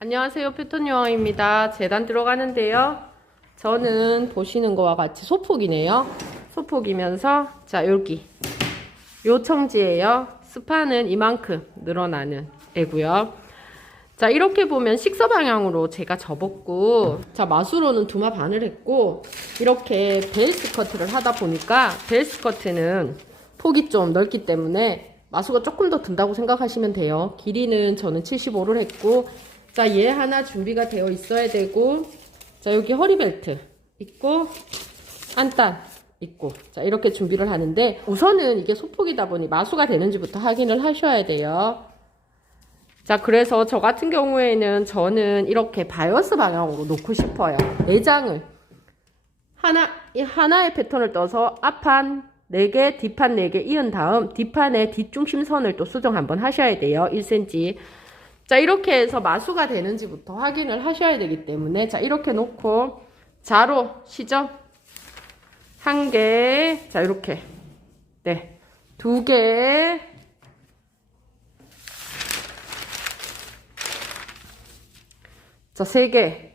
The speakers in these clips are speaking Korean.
안녕하세요. 패턴 여왕입니다. 재단 들어가는데요. 저는 보시는 거와 같이 소폭이네요. 소폭이면서 자 여기 요 청지예요. 스파는 이만큼 늘어나는 애고요. 자 이렇게 보면 식서 방향으로 제가 접었고, 자 마수로는 2마 반을 했고, 이렇게 벨 스커트를 하다 보니까 벨 스커트는 폭이 좀 넓기 때문에 마수가 조금 더 든다고 생각하시면 돼요. 길이는 저는 75를 했고, 자, 얘 하나 준비가 되어 있어야 되고, 자, 여기 허리벨트 있고, 안단 있고, 자, 이렇게 준비를 하는데, 우선은 이게 소폭이다 보니 마수가 되는지부터 확인을 하셔야 돼요. 자, 그래서 저 같은 경우에는 저는 이렇게 바이어스 방향으로 놓고 싶어요. 내장을. 하나의 패턴을 떠서 앞판 4개, 뒷판 4개 이은 다음, 뒷판의 뒷중심선을 또 수정 한번 하셔야 돼요. 1cm. 자 이렇게 해서 마수가 되는지부터 확인을 하셔야 되기 때문에, 자 이렇게 놓고 자로 시접 1개, 자 이렇게 네 2개, 자 3개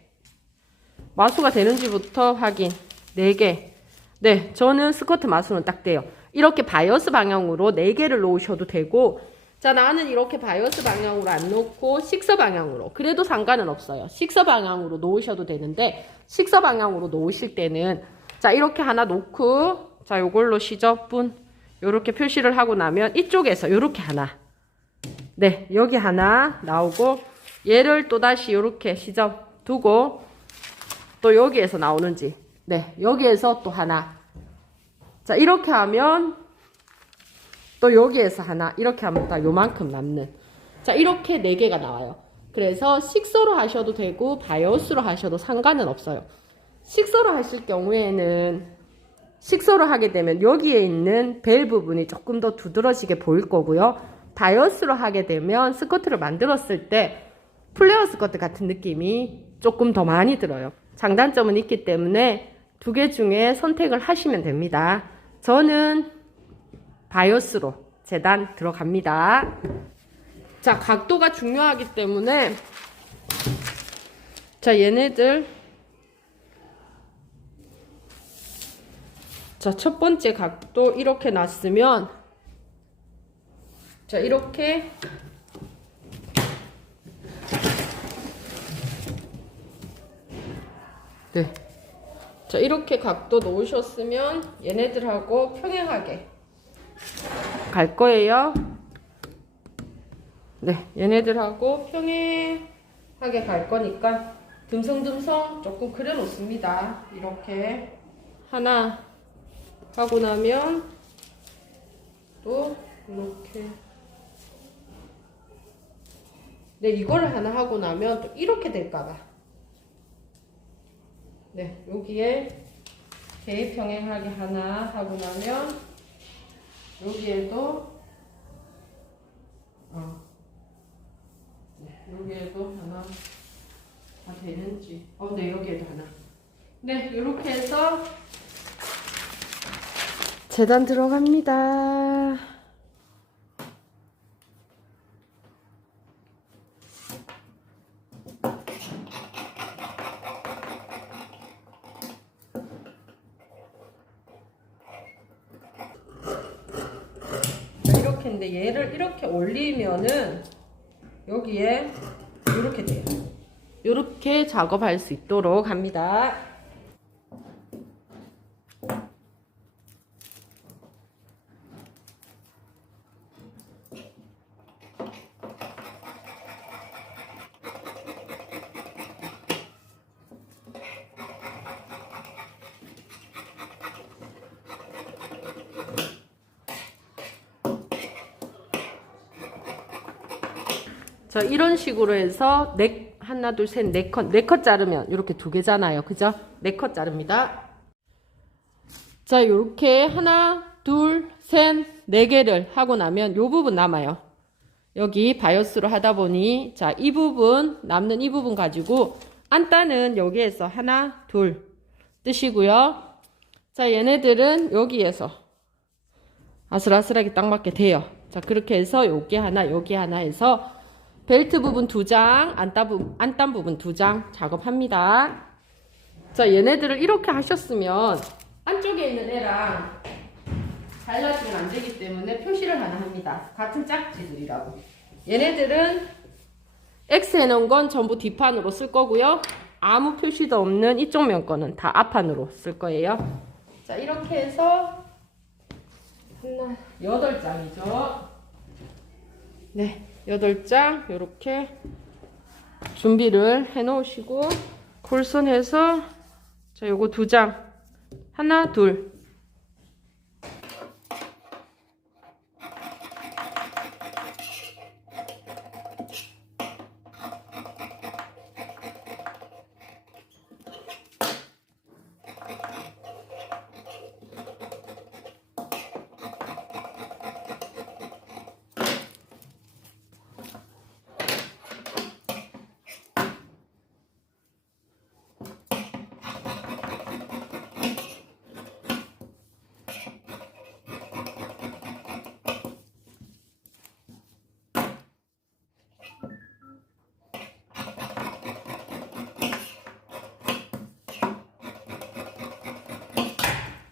마수가 되는지부터 확인. 4개. 네 저는 스커트 마수는 딱 돼요. 이렇게 바이어스 방향으로 4개를 놓으셔도 되고, 자 나는 이렇게 바이어스 방향으로 안 놓고 식서 방향으로, 그래도 상관은 없어요. 식서 방향으로 놓으셔도 되는데, 식서 방향으로 놓으실 때는 자 이렇게 하나 놓고, 자 요걸로 시접분 요렇게 표시를 하고 나면 이쪽에서 요렇게 하나, 네 여기 하나 나오고, 얘를 또다시 요렇게 시접 두고, 또 여기에서 나오는지, 네 여기에서 또 하나, 자 이렇게 하면 또 여기에서 하나, 이렇게 하면 딱 요만큼 남는, 자 이렇게 4개가 나와요. 그래서 식서로 하셔도 되고 바이어스로 하셔도 상관은 없어요. 식서로 하실 경우에는, 식서로 하게 되면 여기에 있는 벨 부분이 조금 더 두드러지게 보일 거고요. 바이어스로 하게 되면 스커트를 만들었을 때 플레어 스커트 같은 느낌이 조금 더 많이 들어요. 장단점은 있기 때문에 2개 중에 선택을 하시면 됩니다. 저는 바이어스로 재단 들어갑니다. 자 각도가 중요하기 때문에, 자 얘네들, 자 첫 번째 각도 이렇게 놨으면, 자 이렇게 네, 자 이렇게 각도 놓으셨으면 얘네들하고 평행하게 갈 거예요. 네, 얘네들하고 평행하게 갈 거니까 듬성듬성 조금 그려 놓습니다. 이렇게 하나 하고 나면 또 이렇게, 네 이거를 하나 하고 나면 또 이렇게 될까봐, 네 여기에 대평행하게 하나 하고 나면 여기에도 네, 여기에도 하나 다 되는지, 네 여기에도 하나, 네 이렇게 해서 재단 들어갑니다. 이렇게 인데, 얘를 이렇게 올리면은 여기에 이렇게 돼요. 이렇게 작업할 수 있도록 합니다. 자 이런 식으로 해서 하나 둘 셋 4컷 자르면 이렇게 2개잖아요. 그죠? 4컷 자릅니다. 자 이렇게 하나 둘 셋 4개를 하고 나면 요 부분 남아요. 여기 바이어스로 하다 보니, 자 이 부분 남는 이 부분 가지고 안단은 여기에서 하나 둘 뜨시고요. 자 얘네들은 여기에서 아슬아슬하게 딱 맞게 돼요. 자 그렇게 해서 여기 하나 여기 하나 해서 벨트 부분 2장, 안단 부분 2장 작업합니다. 자, 얘네들을 이렇게 하셨으면 안쪽에 있는 애랑 잘라주면 안 되기 때문에 표시를 하나 합니다. 같은 짝지들이라고. 얘네들은 X 해놓은 건 전부 뒷판으로 쓸 거고요. 아무 표시도 없는 이쪽 면 거는 다 앞판으로 쓸 거예요. 자, 이렇게 해서 8장이죠. 네, 8장 이렇게 준비를 해 놓으시고 골선해서 자, 요거 2장 하나, 둘.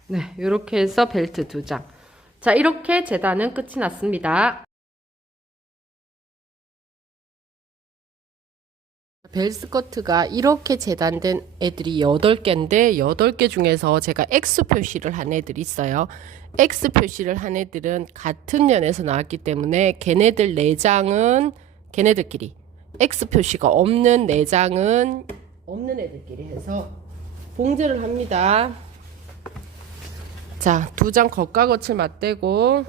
네, 이렇게 해서 벨트 2장. 자, 이렇게 재단은 끝이 났습니다. 벨스커트가 이렇게 재단된 애들이 8개인데 8개 중에서 제가 X 표시를 한 애들이 있어요. X 표시를 한 애들은 같은 면에서 나왔기 때문에 걔네들 4장은 걔네들끼리, X 표시가 없는 4장은 없는 애들끼리 해서 봉제를 합니다. 자, 2장 겉과 겉을 맞대고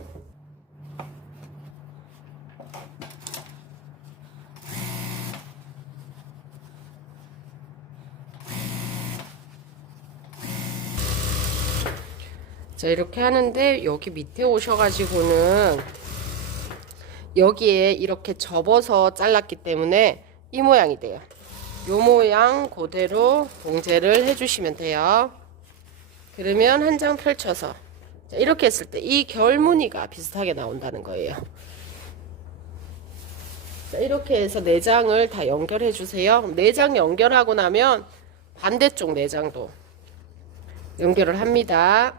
자, 이렇게 하는데 여기 밑에 오셔가지고는 여기에 이렇게 접어서 잘랐기 때문에 이 모양이 돼요. 요 모양 그대로 봉제를 해주시면 돼요. 그러면 한 장 펼쳐서 자, 이렇게 했을 때 이 결무늬가 비슷하게 나온다는 거예요. 자, 이렇게 해서 4장을 다 연결해 주세요. 4장 연결하고 나면 반대쪽 4장도 연결을 합니다.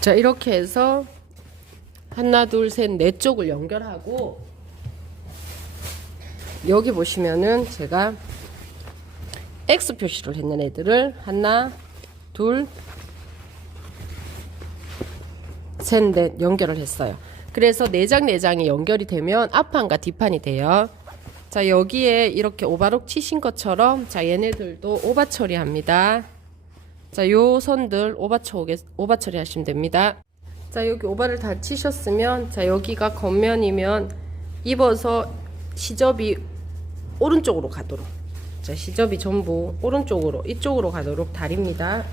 자, 이렇게 해서 하나, 둘, 셋, 4쪽을 연결하고 여기 보시면은 제가 X 표시를 했는 애들을 하나, 둘, 셋, 넷 연결을 했어요. 그래서 4장 4장이 연결이 되면 앞판과 뒷판이 돼요. 자, 여기에 이렇게 오바록 치신 것처럼 자, 얘네들도 오바 처리합니다. 자, 요 선들 오바 처리 하시면 됩니다. 자, 여기 오바를 다 치셨으면 자, 여기가 겉면이면 입어서 시접이 오른쪽으로 가도록 자, 시접이 전부 오른쪽으로 이쪽으로 가도록 다립니다.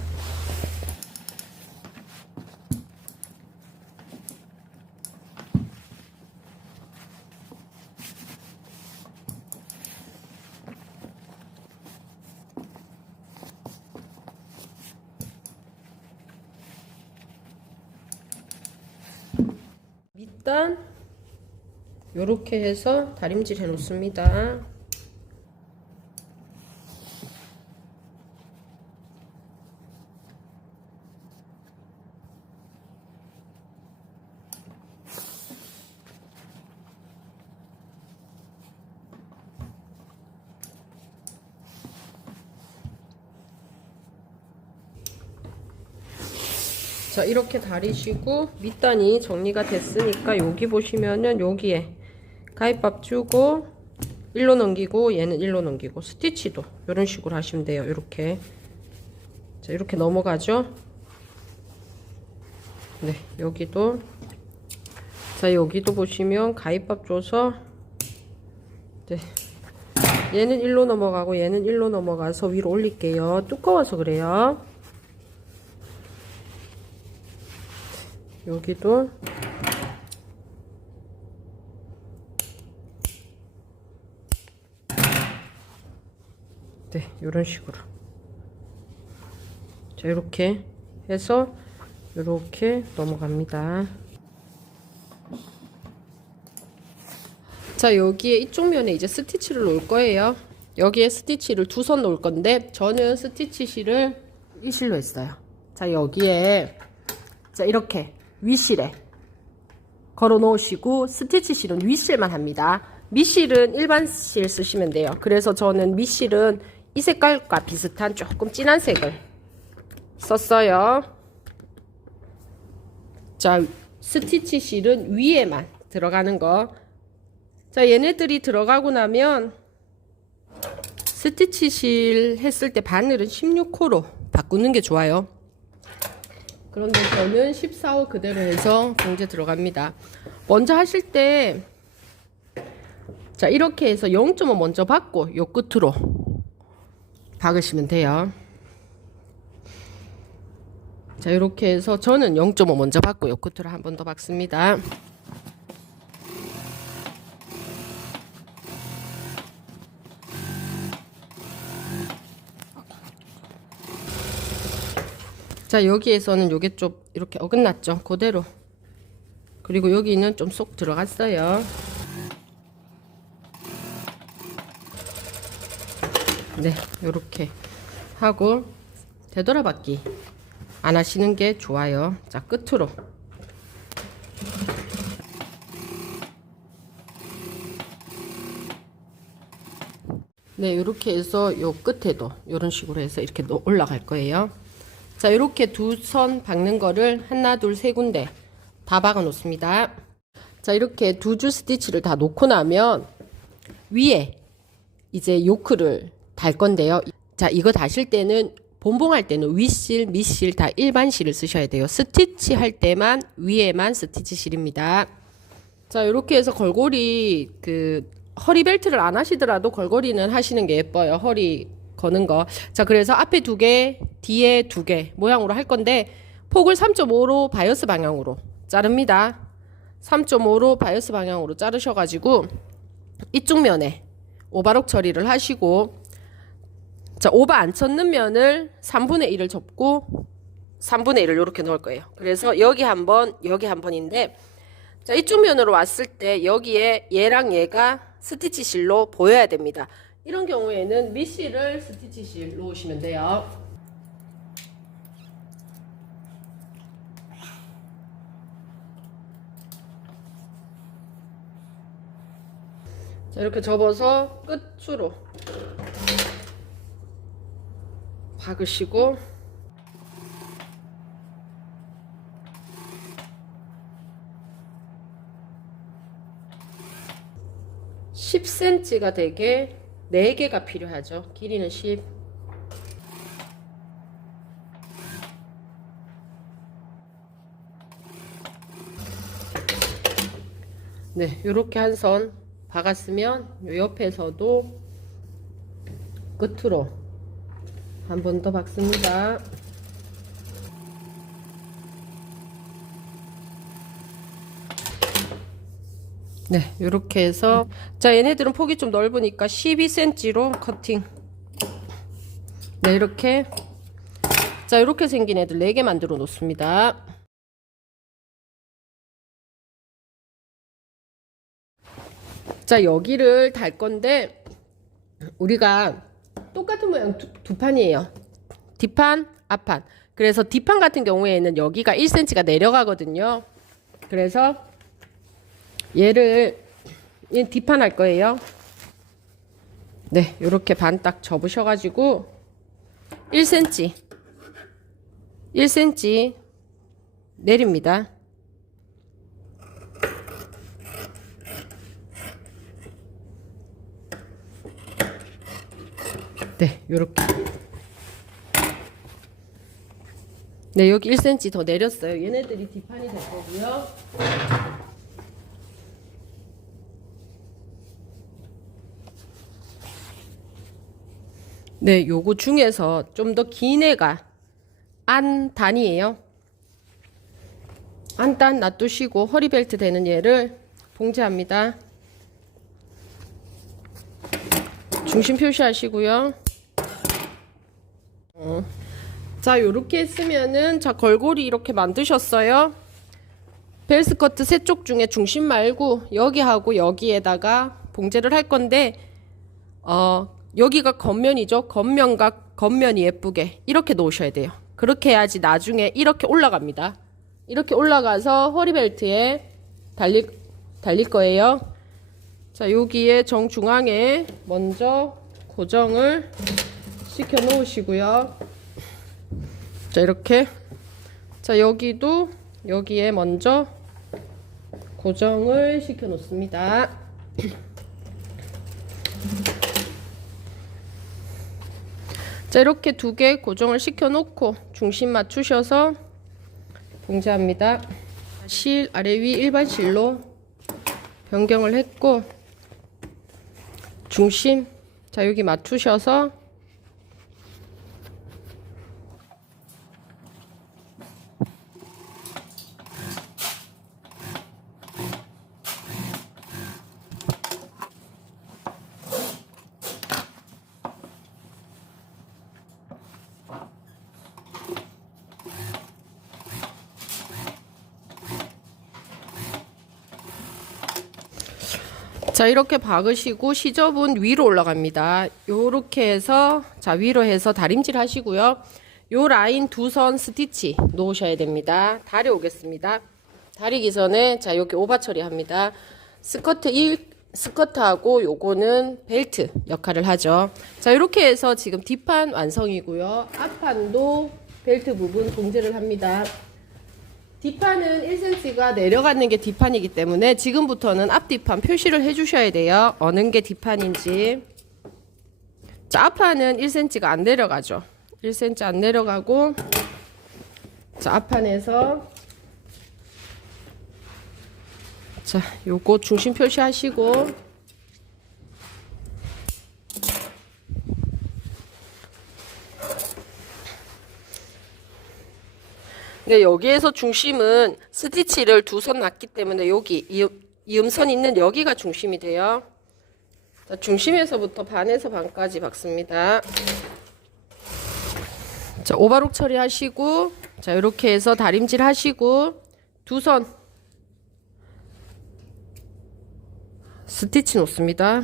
밑단 요렇게 해서 다림질 해 놓습니다. 자, 이렇게 다리시고 밑단이 정리가 됐으니까 여기 보시면은 여기에 가위밥 주고 일로 넘기고 얘는 일로 넘기고 스티치도 이런 식으로 하시면 돼요. 이렇게 자, 이렇게 넘어가죠. 네, 여기도 자, 여기도 보시면 가위밥 줘서 네. 얘는 1로 넘어가고 얘는 1로 넘어가서 위로 올릴게요. 두꺼워서 그래요. 여기도 네, 이런 식으로. 자, 이렇게 해서 이렇게 넘어갑니다. 자, 여기에 이쪽 면에 이제 스티치를 놓을 거예요. 여기에 스티치를 2선 놓을 건데 저는 스티치 실을 이 실로 했어요. 자, 여기에 자, 이렇게 위실에 걸어 놓으시고 스티치 실은 윗실만 합니다. 밑실은 일반 실 쓰시면 돼요. 그래서 저는 밑실은 이 색깔과 비슷한 조금 진한 색을 썼어요. 자, 스티치 실은 위에만 들어가는 거. 자, 얘네들이 들어가고 나면 스티치 실 했을 때 바늘은 16호로 바꾸는 게 좋아요. 그런데 저는 14호 그대로 해서 봉제 들어갑니다. 먼저 하실 때 자, 이렇게 해서 0.5 먼저 받고 요 끝으로 박으시면 돼요. 자, 이렇게 해서 저는 0.5 먼저 받고 요 끝으로 한 번 더 박습니다. 자, 여기에서는 요게 좀 이렇게 어긋났죠. 그대로. 그리고 여기는 좀 쏙 들어갔어요. 네, 요렇게 하고 되돌아받기 안 하시는 게 좋아요. 자, 끝으로. 네, 요렇게 해서 요 끝에도 요런 식으로 해서 이렇게 올라갈 거예요. 자, 이렇게 2선 박는 거를 하나, 둘, 세 군데 다 박아 놓습니다. 자, 이렇게 2줄 스티치를 다 놓고 나면 위에 이제 요크를 달 건데요. 자, 이거 다실 때는 본봉할 때는 윗실, 밑실 다 일반 실을 쓰셔야 돼요. 스티치 할 때만 위에만 스티치 실입니다. 자, 이렇게 해서 걸고리 허리 벨트를 안 하시더라도 걸고리는 하시는 게 예뻐요. 허리 거는 거. 자, 그래서 앞에 2개, 뒤에 2개 모양으로 할 건데 폭을 3.5로 바이어스 방향으로 자릅니다. 3.5로 바이어스 방향으로 자르셔가지고 이쪽 면에 오바록 처리를 하시고, 자, 오바 안 쳤는 면을 3분의 1을 접고 3분의 1을 이렇게 넣을 거예요. 그래서 여기 한 번, 여기 한 번인데, 자, 이쪽 면으로 왔을 때 여기에 얘랑 얘가 스티치 실로 보여야 됩니다. 이런 경우에는 밑실을 스티치 실 놓으시면 돼요. 자, 이렇게 접어서 끝으로 박으시고, (10cm가) 되게 4개가 필요하죠. 길이는 10. 네, 요렇게 한 선 박았으면 요 옆에서도 끝으로 한 번 더 박습니다. 네, 요렇게 해서, 자, 얘네들은 폭이 좀 넓으니까 12cm로 커팅. 네, 이렇게. 자, 이렇게 생긴 애들 4개 만들어 놓습니다. 자, 여기를 달 건데 우리가 똑같은 모양 두 판이에요. 뒷판, 앞판. 그래서 뒷판 같은 경우에는 여기가 1cm가 내려가거든요. 그래서 얘를 뒷판 할 거예요. 네, 요렇게 반 딱 접으셔가지고 1cm 내립니다. 네, 요렇게. 네, 여기 1cm 더 내렸어요. 얘네들이 뒷판이 될 거고요. 네, 요거 중에서 좀 더 긴 애가 안단이에요. 안단 놔두시고 허리벨트 되는 얘를 봉제합니다. 중심 표시하시고요. 자, 요렇게 했으면은, 자, 걸고리 이렇게 만드셨어요. 벨스커트 세 쪽 중에 중심 말고 여기하고 여기에다가 봉제를 할 건데, 여기가 겉면이죠. 겉면이 예쁘게 이렇게 놓으셔야 돼요. 그렇게 해야지 나중에 이렇게 올라갑니다. 이렇게 올라가서 허리벨트에 달릴 거예요. 자, 여기에 정중앙에 먼저 고정을 시켜 놓으시고요. 자, 이렇게. 자, 여기도 여기에 먼저 고정을 시켜 놓습니다. 자, 이렇게 두 개 고정을 시켜 놓고 중심 맞추셔서 봉제합니다. 실 아래 위 일반 실로 변경을 했고, 중심, 자, 여기 맞추셔서 자, 이렇게 박으시고 시접은 위로 올라갑니다. 요렇게 해서, 자, 위로 해서 다림질 하시고요. 요 라인 두 선 스티치 놓으셔야 됩니다. 다리 오겠습니다. 다리기 전에, 자, 여기 오바 처리합니다. 스커트하고 요거는 벨트 역할을 하죠. 자, 이렇게 해서 지금 뒷판 완성이고요. 앞판도 벨트 부분 봉제를 합니다. 뒷판은 1cm가 내려가는 게 뒷판이기 때문에 지금부터는 앞뒷판 표시를 해주셔야 돼요. 어느 게 뒷판인지. 자, 앞판은 1cm가 안 내려가죠. 1cm 안 내려가고, 자, 앞판에서, 자, 요거 중심 표시하시고, 근데 여기에서 중심은 스티치를 두 선 놨기 때문에 여기 이음선 있는 여기가 중심이 돼요. 자, 중심에서부터 반에서 반까지 박습니다. 자, 오버록 처리하시고, 자, 이렇게 해서 다림질 하시고, 두 선 스티치 놓습니다.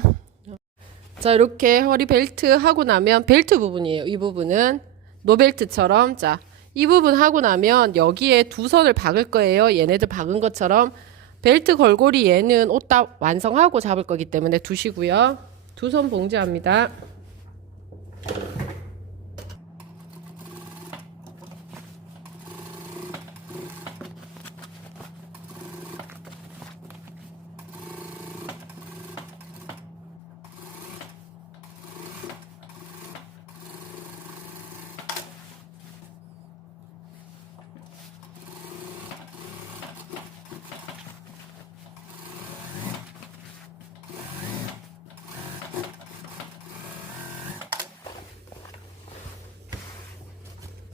자, 이렇게 허리 벨트 하고 나면 벨트 부분이에요. 이 부분은 노벨트처럼, 자, 이 부분 하고 나면 여기에 두 선을 박을 거예요. 얘네들 박은 것처럼. 벨트 걸고리 얘는 옷 다 완성하고 잡을 거기 때문에 두시고요. 두 선 봉제합니다.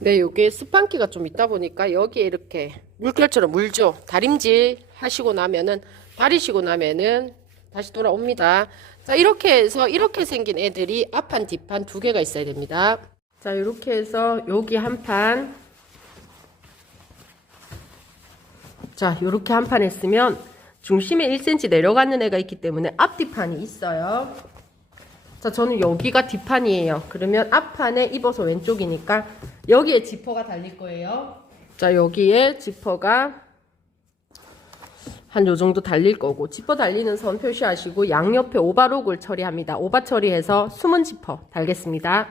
네, 요게 스판기가 좀 있다 보니까 여기에 이렇게 물결처럼 물죠. 다림질 하시고 나면은, 바르시고 나면은 다시 돌아옵니다. 자, 이렇게 해서 이렇게 생긴 애들이 앞판, 뒷판 두 개가 있어야 됩니다. 자, 이렇게 해서 여기 한 판, 자, 요렇게 한 판 했으면 중심에 1cm 내려가는 애가 있기 때문에 앞뒤판이 있어요. 자, 저는 여기가 뒷판이에요. 그러면 앞판에 입어서 왼쪽이니까 여기에 지퍼가 달릴 거예요. 자, 여기에 지퍼가 한 요 정도 달릴 거고, 지퍼 달리는 선 표시하시고 양옆에 오바록을 처리합니다. 오바 처리해서 숨은 지퍼 달겠습니다.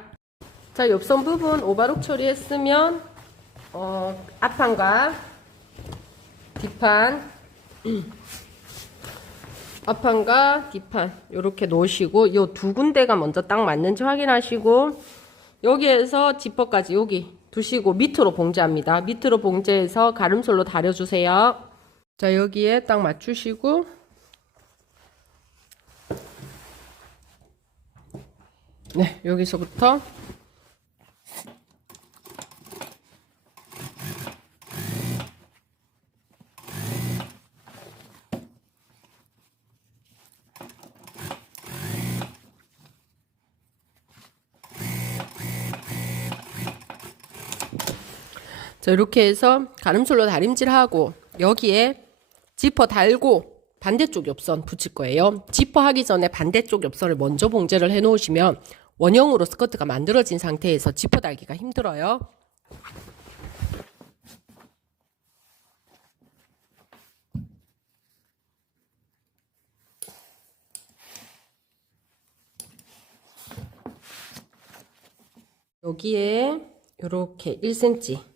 자, 옆선 부분 오바록 처리했으면 앞판과 뒷판 앞판과 뒷판 이렇게 놓으시고, 요 두 군데가 먼저 딱 맞는지 확인하시고, 여기에서 지퍼까지 여기 두시고 밑으로 봉제합니다. 밑으로 봉제해서 가름솔로 다려주세요. 자, 여기에 딱 맞추시고, 네, 여기서부터 자, 이렇게 해서 가름솔로 다림질하고 여기에 지퍼 달고 반대쪽 옆선 붙일 거예요. 지퍼 하기 전에 반대쪽 옆선을 먼저 봉제를 해 놓으시면 원형으로 스커트가 만들어진 상태에서 지퍼 달기가 힘들어요. 여기에 이렇게 1cm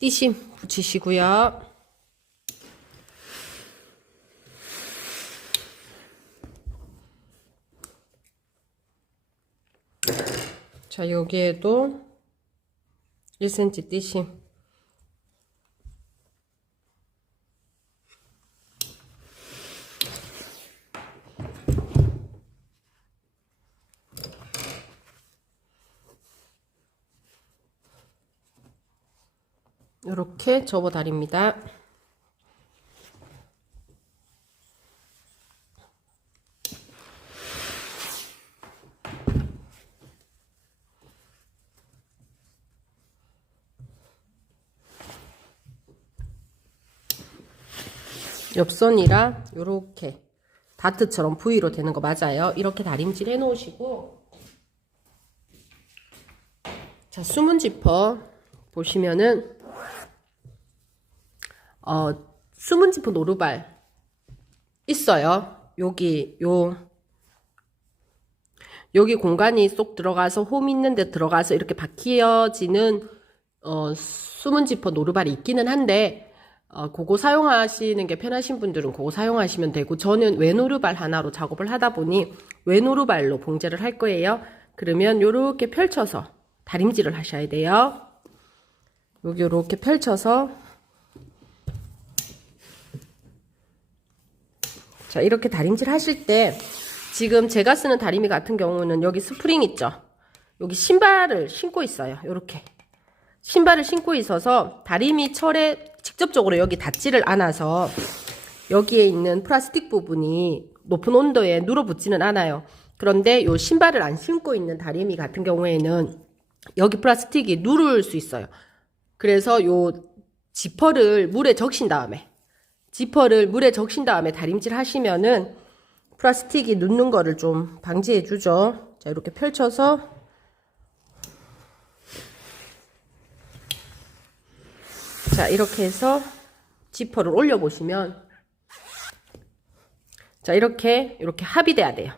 띠심 붙이시고요. 자, 여기에도 1cm 띠심. 이렇게 접어 다립니다. 옆선이라 이렇게 다트처럼 V로 되는 거 맞아요. 이렇게 다림질 해 놓으시고, 자, 숨은 지퍼 보시면은 숨은 지퍼 노루발 있어요. 여기 공간이 쏙 들어가서 홈 있는 데 들어가서 이렇게 박히어지는 숨은 지퍼 노루발이 있기는 한데, 그거 사용하시는 게 편하신 분들은 그거 사용하시면 되고, 저는 외노루발 하나로 작업을 하다 보니 외노루발로 봉제를 할 거예요. 그러면 요렇게 펼쳐서 다림질을 하셔야 돼요. 여기 요렇게 펼쳐서, 자, 이렇게 다림질 하실 때 지금 제가 쓰는 다리미 같은 경우는 여기 스프링 있죠? 여기 신발을 신고 있어요. 요렇게 신발을 신고 있어서 다리미 철에 직접적으로 여기 닿지를 않아서 여기에 있는 플라스틱 부분이 높은 온도에 눌어붙지는 않아요. 그런데 요 신발을 안 신고 있는 다리미 같은 경우에는 여기 플라스틱이 누를 수 있어요. 그래서 요 지퍼를 물에 적신 다음에 다림질 하시면은 플라스틱이 눕는 거를 좀 방지해 주죠. 자, 이렇게 펼쳐서, 자, 이렇게 해서 지퍼를 올려 보시면, 자, 이렇게 합이 돼야 돼요.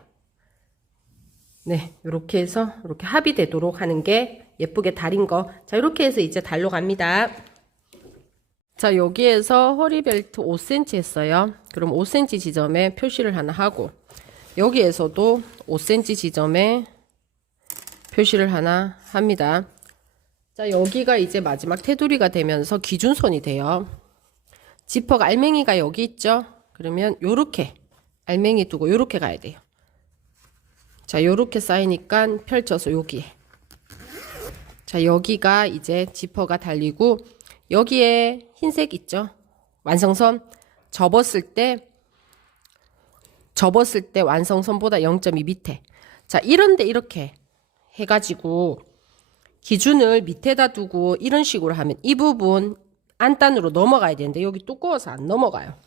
네, 이렇게 해서 이렇게 합이 되도록 하는 게 예쁘게 달인 거. 자, 이렇게 해서 이제 달러 갑니다. 자, 여기에서 허리벨트 5cm 했어요. 그럼 5cm 지점에 표시를 하나 하고, 여기에서도 5cm 지점에 표시를 하나 합니다. 자, 여기가 이제 마지막 테두리가 되면서 기준선이 돼요. 지퍼가 알맹이가 여기 있죠? 그러면 요렇게 알맹이 두고 요렇게 가야 돼요. 자, 요렇게 쌓이니까 펼쳐서 여기에. 자, 여기가 이제 지퍼가 달리고, 여기에 흰색 있죠? 완성선 접었을 때 완성선보다 0.2 밑에. 자, 이런데 이렇게 해가지고 기준을 밑에다 두고 이런 식으로 하면 이 부분 안단으로 넘어가야 되는데 여기 두꺼워서 안 넘어가요.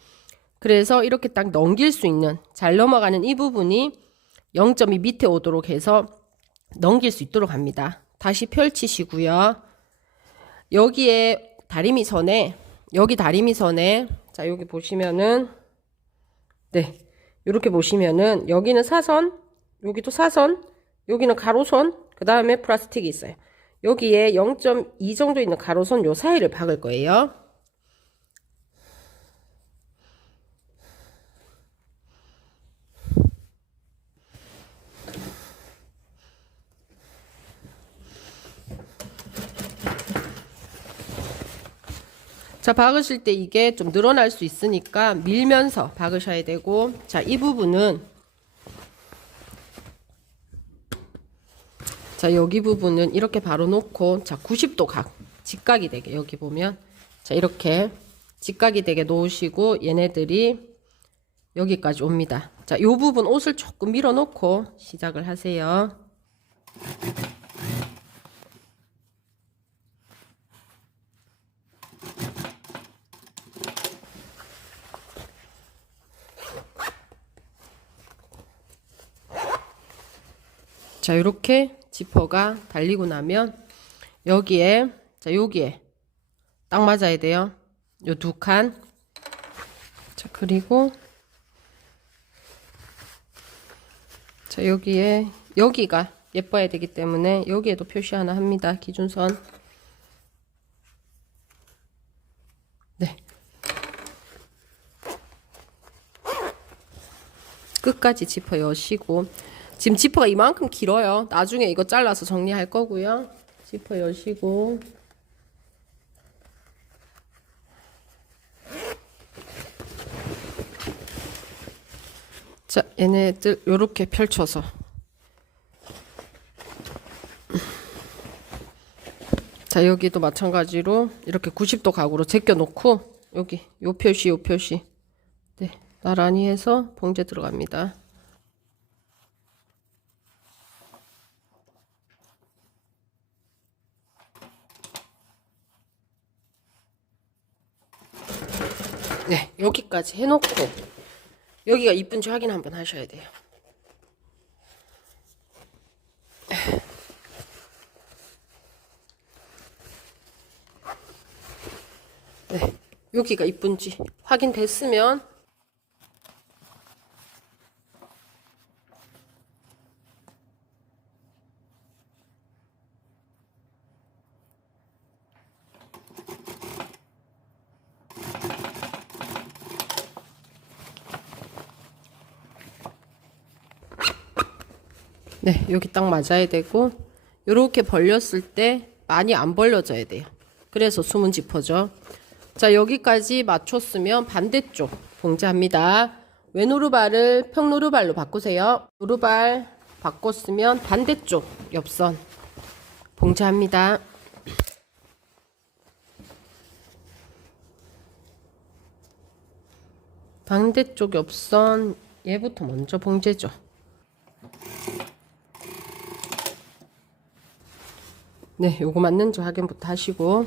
그래서 이렇게 딱 넘길 수 있는, 잘 넘어가는 이 부분이 0.2 밑에 오도록 해서 넘길 수 있도록 합니다. 다시 펼치시고요. 여기에 여기 다리미선에, 자, 여기 보시면은, 네, 이렇게 보시면은, 여기는 사선, 여기도 사선, 여기는 가로선, 그 다음에 플라스틱이 있어요. 여기에 0.2 정도 있는 가로선 요 사이를 박을 거예요. 자, 박으실 때 이게 좀 늘어날 수 있으니까 밀면서 박으셔야 되고, 자, 이 부분은, 자, 여기 부분은 이렇게 바로 놓고, 자, 90도 직각이 되게, 여기 보면, 자, 이렇게 직각이 되게 놓으시고, 얘네들이 여기까지 옵니다. 자, 요 부분 옷을 조금 밀어 놓고 시작을 하세요. 자, 이렇게 지퍼가 달리고 나면 여기에, 자, 여기에 딱 맞아야 돼요. 요 두 칸. 자, 그리고 자, 여기에, 여기가 예뻐야 되기 때문에 여기에도 표시 하나 합니다. 기준선. 네. 끝까지 지퍼 여시고, 지금 지퍼가 이만큼 길어요. 나중에 이거 잘라서 정리할 거고요. 지퍼 여시고, 자, 얘네들 요렇게 펼쳐서 자, 여기도 마찬가지로 이렇게 90도 각으로 제껴 놓고 여기 요 표시 요 표시 네, 나란히 해서 봉제 들어갑니다. 네, 여기까지 해놓고 여기가 이쁜지 확인 한번 하셔야 돼요. 네, 여기가 이쁜지 확인됐으면 네, 여기 딱 맞아야 되고 요렇게 벌렸을 때 많이 안 벌려져야 돼요. 그래서 숨은 지퍼죠. 자, 여기까지 맞췄으면 반대쪽 봉제합니다. 왼오르발을 평노르발로 바꾸세요. 오르발 바꿨으면 반대쪽 옆선 봉제합니다. 반대쪽 옆선 얘부터 먼저 봉제죠. 네, 요거 맞는지 확인부터 하시고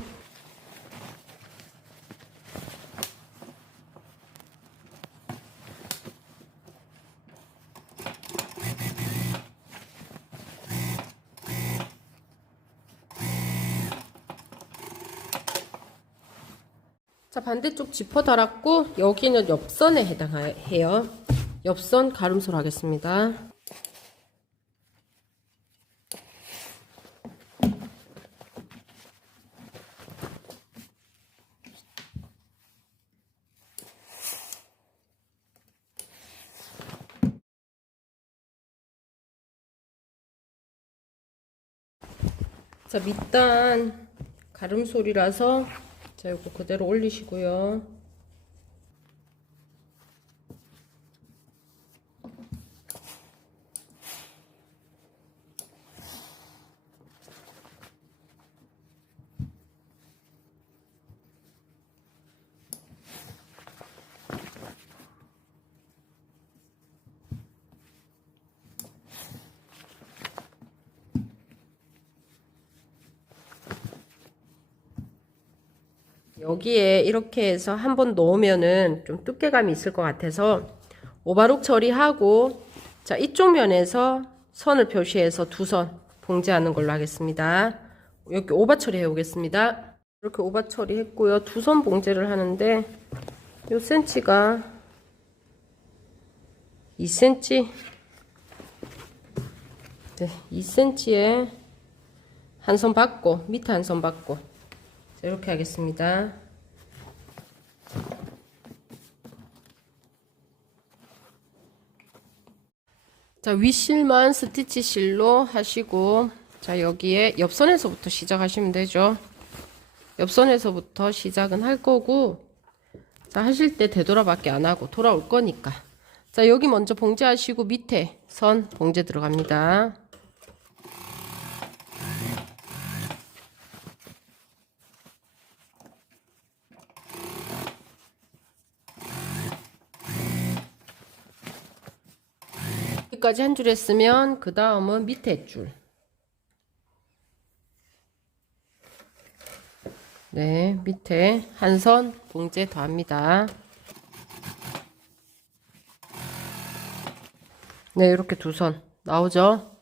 자, 반대쪽 지퍼 달았고 여기는 옆선에 해당해요. 옆선 가름소를 하겠습니다. 자, 밑단 가름솔이라서 자, 이거 그대로 올리시고요. 여기에 이렇게 해서 한번 넣으면은 좀 두께감이 있을 것 같아서 오바룩 처리하고 자, 이쪽 면에서 선을 표시해서 두 선 봉제하는 걸로 하겠습니다. 여기 오바 처리해 오겠습니다. 이렇게 오바 처리했고요. 두 선 봉제를 하는데 요 센치가 2cm 네, 2cm에 한 선 받고 밑에 한 선 받고 자, 이렇게 하겠습니다. 자, 윗실만 스티치 실로 하시고 자, 여기에 옆선에서부터 시작하시면 되죠. 옆선에서부터 시작은 할 거고 자, 하실 때 되돌아밖에 안 하고 돌아올 거니까 자, 여기 먼저 봉제하시고 밑에 선 봉제 들어갑니다. 여기까지 한 줄 했으면 그 다음은 밑에 줄 네, 밑에 한 선 봉제 더합니다. 네, 이렇게 두 선 나오죠.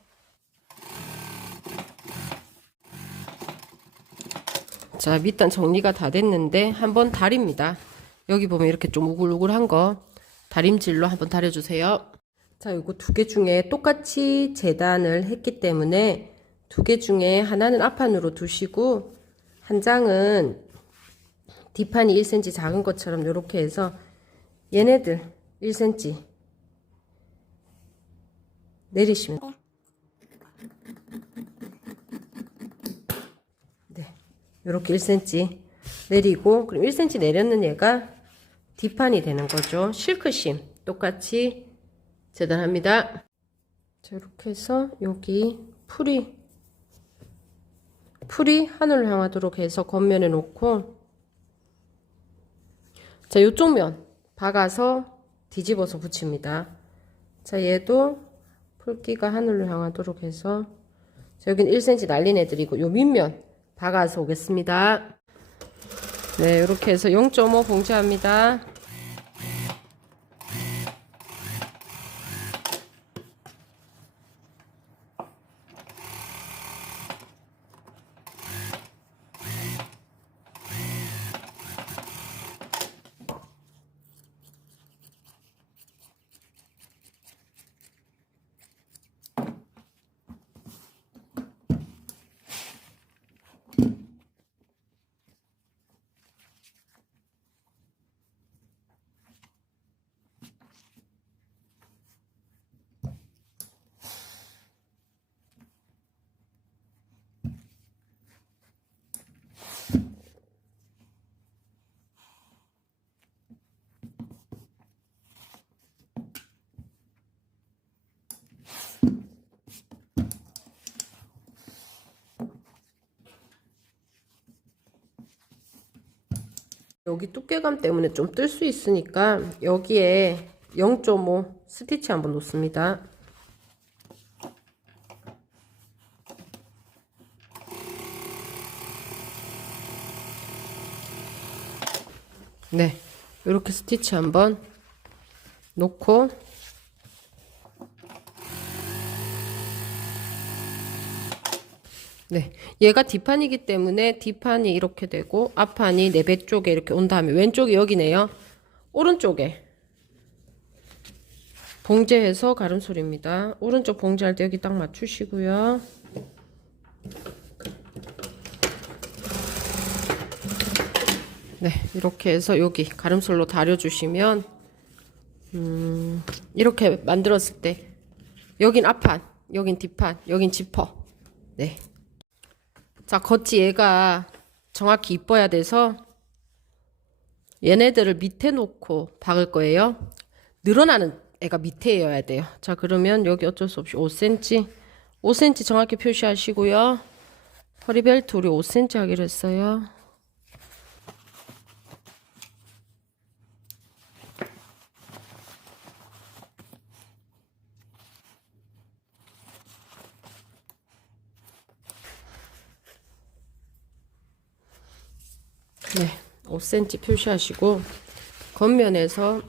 자, 밑단 정리가 다 됐는데 한번 다립니다. 여기 보면 이렇게 좀 우글우글한 거 다림질로 한번 다려주세요. 자, 요거 두 개 중에 똑같이 재단을 했기 때문에 두 개 중에 하나는 앞판으로 두시고 한 장은 뒷판이 1cm 작은 것처럼 이렇게 해서 얘네들 1cm 내리시면 네, 이렇게 1cm 내리고 그럼 1cm 내렸는 얘가 뒷판이 되는 거죠. 실크심 똑같이 재단합니다. 자, 이렇게 해서 여기 풀이 하늘을 향하도록 해서 겉면에 놓고 자, 요쪽 면 박아서 뒤집어서 붙입니다. 자, 얘도 풀기가 하늘을 향하도록 해서 자, 여기는 1cm 날린 애들이고 요 밑면 박아서 오겠습니다. 네, 이렇게 해서 0.5 봉제합니다. 여기 두께감 때문에 좀 뜰 수 있으니까 여기에 0.5 스티치 한번 놓습니다. 네, 이렇게 스티치 한번 놓고 네, 얘가 뒷판이기 때문에 뒷판이 이렇게 되고 앞판이 내배 쪽에 이렇게 온 다음에 왼쪽이 여기네요. 오른쪽에 봉제해서 가름솔입니다. 오른쪽 봉제할 때 여기 딱 맞추시고요. 네, 이렇게 해서 여기 가름솔로 다려주시면 이렇게 만들었을 때 여긴 앞판, 여긴 뒷판, 여긴 지퍼. 네. 자, 겉이 얘가 정확히 이뻐야 돼서 얘네들을 밑에 놓고 박을 거예요. 늘어나는 애가 밑에여야 돼요. 자, 그러면 여기 어쩔 수 없이 5cm 5cm 정확히 표시하시고요. 허리벨트 우리 5cm 하기로 했어요. 네, 5cm 표시하시고 겉면에서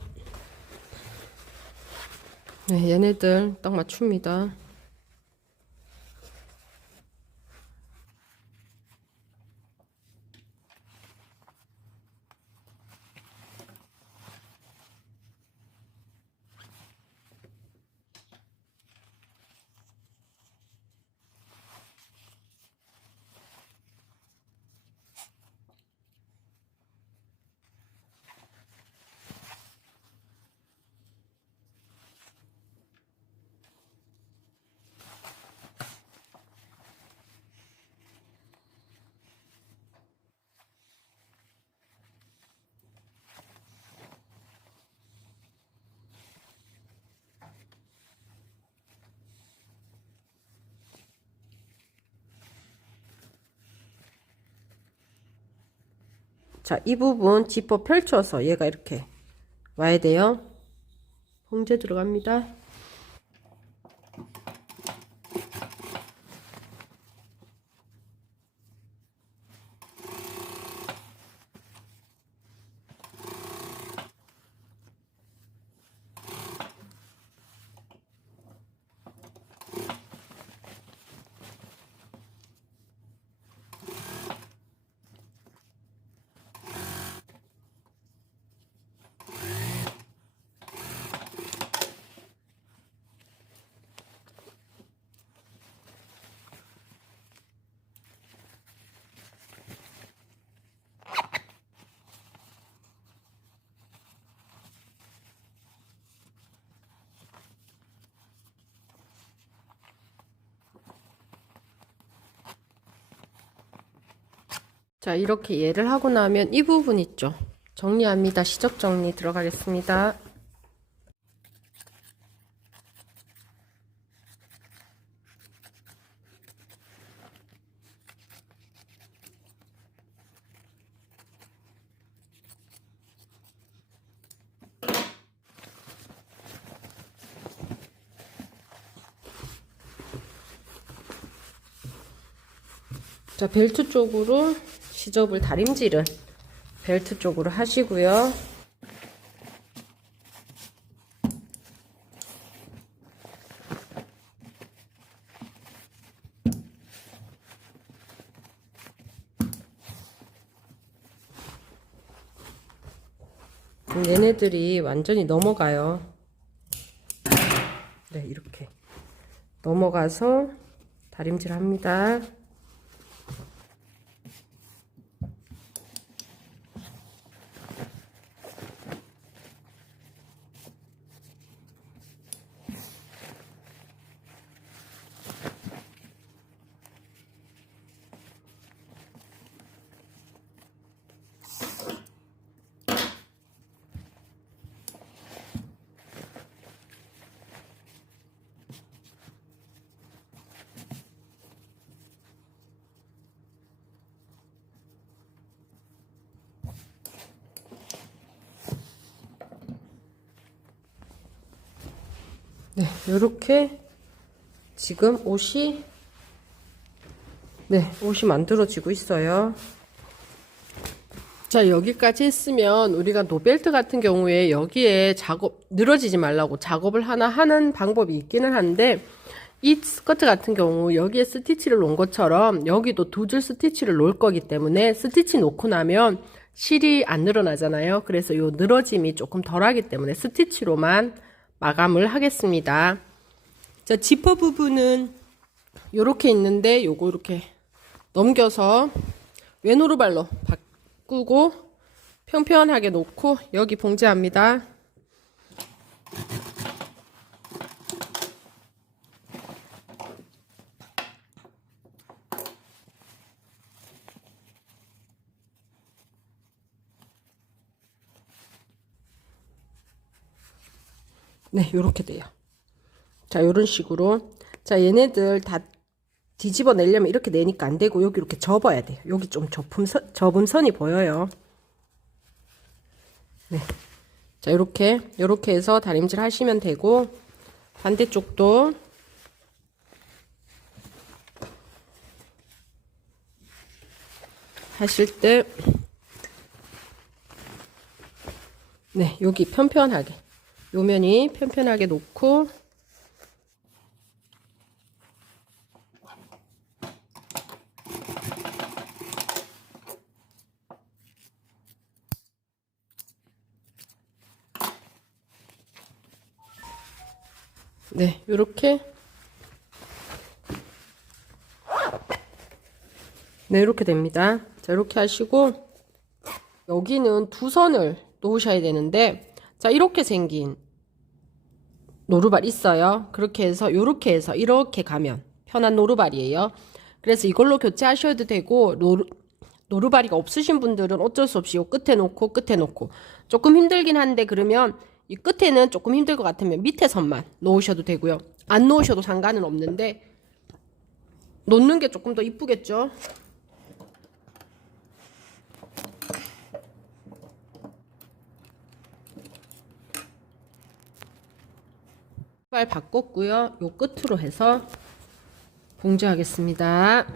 네, 얘네들 딱 맞춥니다. 자, 이 부분 지퍼 펼쳐서 얘가 이렇게 와야 돼요. 봉제 들어갑니다. 자, 이렇게 얘를 하고 나면 이 부분 있죠? 정리합니다. 시적 정리 들어가겠습니다. 자, 벨트 쪽으로 시접을 다림질은 벨트 쪽으로 하시고요. 얘네들이 완전히 넘어가요. 네, 이렇게 넘어가서 다림질 합니다. 네, 요렇게 지금 옷이 만들어지고 있어요. 자, 여기까지 했으면 우리가 노벨트 같은 경우에 여기에 늘어지지 말라고 작업을 하나 하는 방법이 있기는 한데, 이 스커트 같은 경우 여기에 스티치를 놓은 것처럼 여기도 두 줄 스티치를 놓을 거기 때문에 스티치 놓고 나면 실이 안 늘어나잖아요. 그래서 요 늘어짐이 조금 덜하기 때문에 스티치로만 마감을 하겠습니다. 자, 지퍼 부분은 요렇게 있는데 요거 이렇게 넘겨서 왼오르발로 바꾸고 평평하게 놓고 여기 봉제합니다. 네, 요렇게 돼요. 자, 요런 식으로. 자, 얘네들 다 뒤집어 내려면 이렇게 내니까 안 되고, 여기 이렇게 접어야 돼요. 여기 좀 접은 선이 보여요. 네. 자, 요렇게 해서 다림질 하시면 되고, 반대쪽도 하실 때, 네, 여기 편편하게. 요 면이 편편하게 놓고 네, 요렇게 네, 이렇게 됩니다. 자, 이렇게 하시고 여기는 두 선을 놓으셔야 되는데, 자, 이렇게 생긴 노루발 있어요. 그렇게 해서 요렇게 해서 이렇게 가면 편한 노루발이에요. 그래서 이걸로 교체하셔도 되고, 노루발이가 없으신 분들은 어쩔 수 없이 요 끝에 놓고 조금 힘들긴 한데, 그러면 이 끝에는 조금 힘들 것 같으면 밑에 선만 놓으셔도 되고요. 안 놓으셔도 상관은 없는데 놓는 게 조금 더 이쁘겠죠. 발 바꿨고요. 요 끝으로 해서 봉제하겠습니다.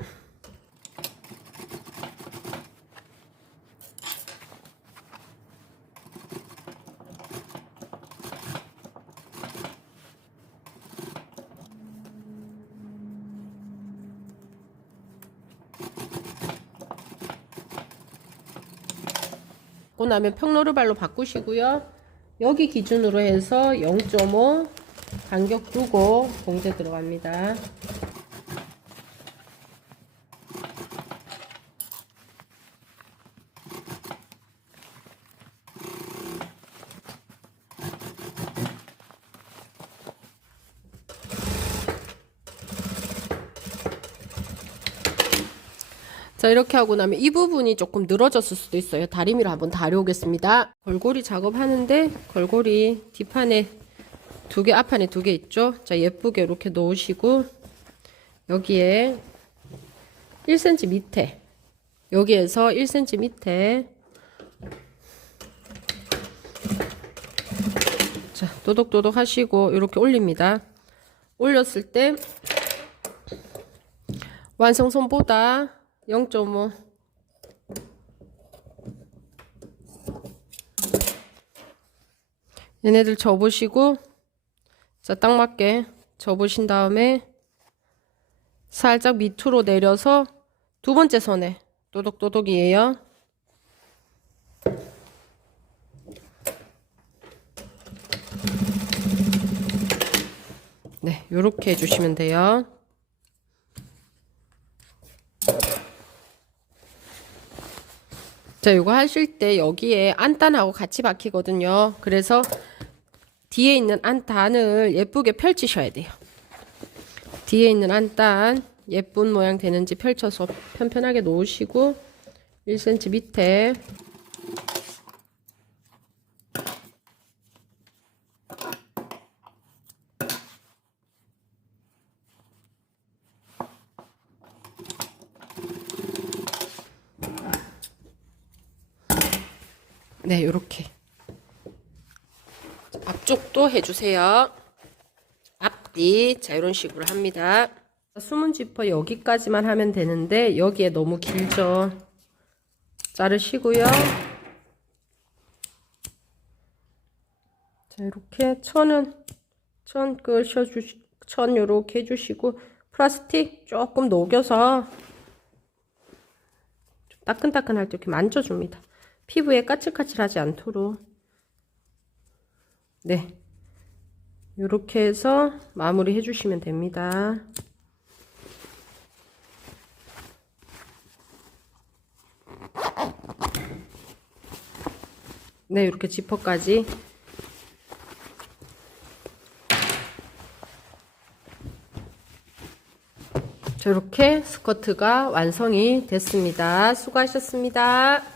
그 나면 평노루발로 바꾸시고요. 여기 기준으로 해서 0.5 간격 두고 봉제 들어갑니다. 자, 이렇게 하고 나면 이 부분이 조금 늘어졌을 수도 있어요. 다리미를 한번 다려오겠습니다. 걸고리 작업하는데 걸고리 뒷판에 2개, 앞판에 2개 있죠. 자, 예쁘게 이렇게 놓으시고 여기에 1cm 밑에, 여기에서 1cm 밑에, 자, 도독도독 하시고 이렇게 올립니다. 올렸을 때 완성선보다 0.5 얘네들 접으시고, 자, 딱 맞게 접으신 다음에 살짝 밑으로 내려서 2번째 선에 또독또독이에요. 네, 요렇게 해주시면 돼요. 자, 요거 하실 때 여기에 안단하고 같이 박히거든요. 그래서 뒤에 있는 안단을 예쁘게 펼치셔야 돼요. 뒤에 있는 안단 예쁜 모양 되는지 펼쳐서 편편하게 놓으시고 1cm 밑에 네, 요렇게 앞쪽도 해주세요. 앞뒤, 자, 이런 식으로 합니다. 숨은 지퍼 여기까지만 하면 되는데 여기에 너무 길죠. 자르시고요. 자, 이렇게 천 요렇게 해주시고 플라스틱 조금 녹여서 좀 따끈따끈할 때 이렇게 만져줍니다. 피부에 까칠까칠하지 않도록. 네, 이렇게 해서 마무리 해주시면 됩니다. 네, 이렇게 지퍼까지. 자, 이렇게 스커트가 완성이 됐습니다. 수고하셨습니다.